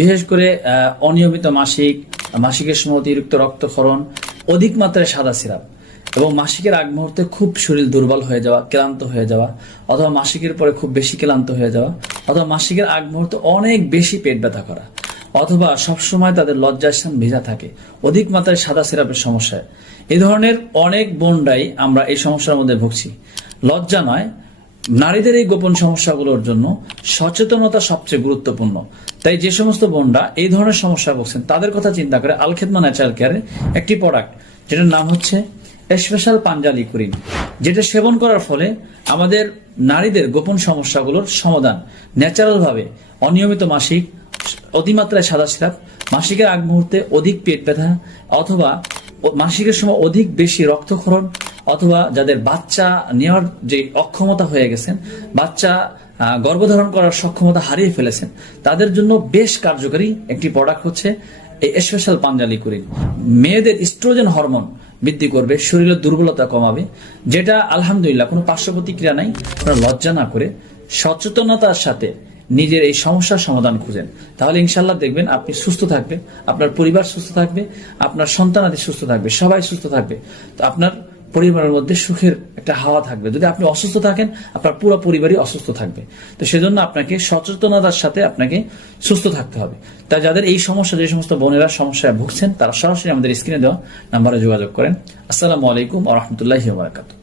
বিশেষ করে অনিয়মিত মাসিকের সময় অতিরিক্ত রক্তক্ষরণ, অধিক মাত্রায় সাদা সিরাপ এবং মাসিকের আগ মুহূর্তে খুব শরীর দুর্বল হয়ে যাওয়া, ক্লান্ত হয়ে যাওয়া, অথবা মাসিকের পরে খুব বেশি ক্লান্ত হয়ে যাওয়া, অথবা মাসিকের আগ মুহূর্তে অনেক বেশি পেট ব্যথা করা, অথবা সবসময় তাদের লজ্জাস্থান ভেজা থাকে, অধিক মাত্রায় সাদা সিরাপের সমস্যায়, এই ধরনের অনেক বোনরাই আমরা এই সমস্যার মধ্যে ভুগছি। লজ্জা নয়, নারীদের এই গোপন সমস্যাগুলোর জন্য সচেতনতা সবচেয়ে গুরুত্বপূর্ণ। তাই যে সমস্ত বোনরা এই ধরনের সমস্যা ভুগছেন তাদের কথা চিন্তা করে আল খেদমা ন্যাচারাল কেয়ারের একটি প্রোডাক্ট, যেটার নাম হচ্ছে স্পেশাল পাঞ্জা লিকুইড, যেটা সেবন করার ফলে আমাদের নারীদের গোপন সমস্যাগুলোর সমাধান ন্যাচারাল ভাবে, অনিয়মিত মাসিক, অতিমাত্রায় সাদা সিরাপ, মাসিকের আগ মুহূর্তে অধিক পেট ব্যথা, অথবা মাসিকের সময় অধিক বেশি রক্তক্ষরণ, অথবা যাদের বাচ্চা নেওয়ার যে অক্ষমতা হয়ে গেছেন, বাচ্চা গর্ভধারণ করার সক্ষমতা হারিয়ে ফেলেছেন, তাদের জন্য বেশ কার্যকরী একটি প্রোডাক্ট হচ্ছে এই স্পেশাল পাঞ্জা লিকুইড। মেয়েদের ইস্ট্রোজেন হরমোন বৃদ্ধি করবে, শরীরের দুর্বলতা কমাবে, যেটা আলহামদুলিল্লাহ কোনো পার্শ্ব প্রতিক্রিয়া নাই। আপনারা লজ্জা না করে সচেতনতার সাথে নিজের এই সমস্যার সমাধান খুঁজেন, তাহলে ইনশাল্লাহ দেখবেন আপনি সুস্থ থাকবেন, আপনার পরিবার সুস্থ থাকবে, আপনার সন্তানাদি সুস্থ থাকবে, সবাই সুস্থ থাকবে। তো আপনার পরিবারের মধ্যে সুখের একটা হাওয়া থাকবে। যদি আপনি অসুস্থ থাকেন, আপনার পুরো পরিবারই অসুস্থ থাকবে। তো সেজন্য আপনাকে সচেতনতার সাথে আপনাকে সুস্থ থাকতে হবে। তাই যাদের এই সমস্যা, যে সমস্ত বোনেরা সমস্যায় ভুগছেন, তারা সরাসরি আমাদের স্ক্রিনে দেওয়া নাম্বারে যোগাযোগ করেন। আসসালামু আলাইকুম ওয়া রাহমাতুল্লাহি ওয়া বারাকাতুহু।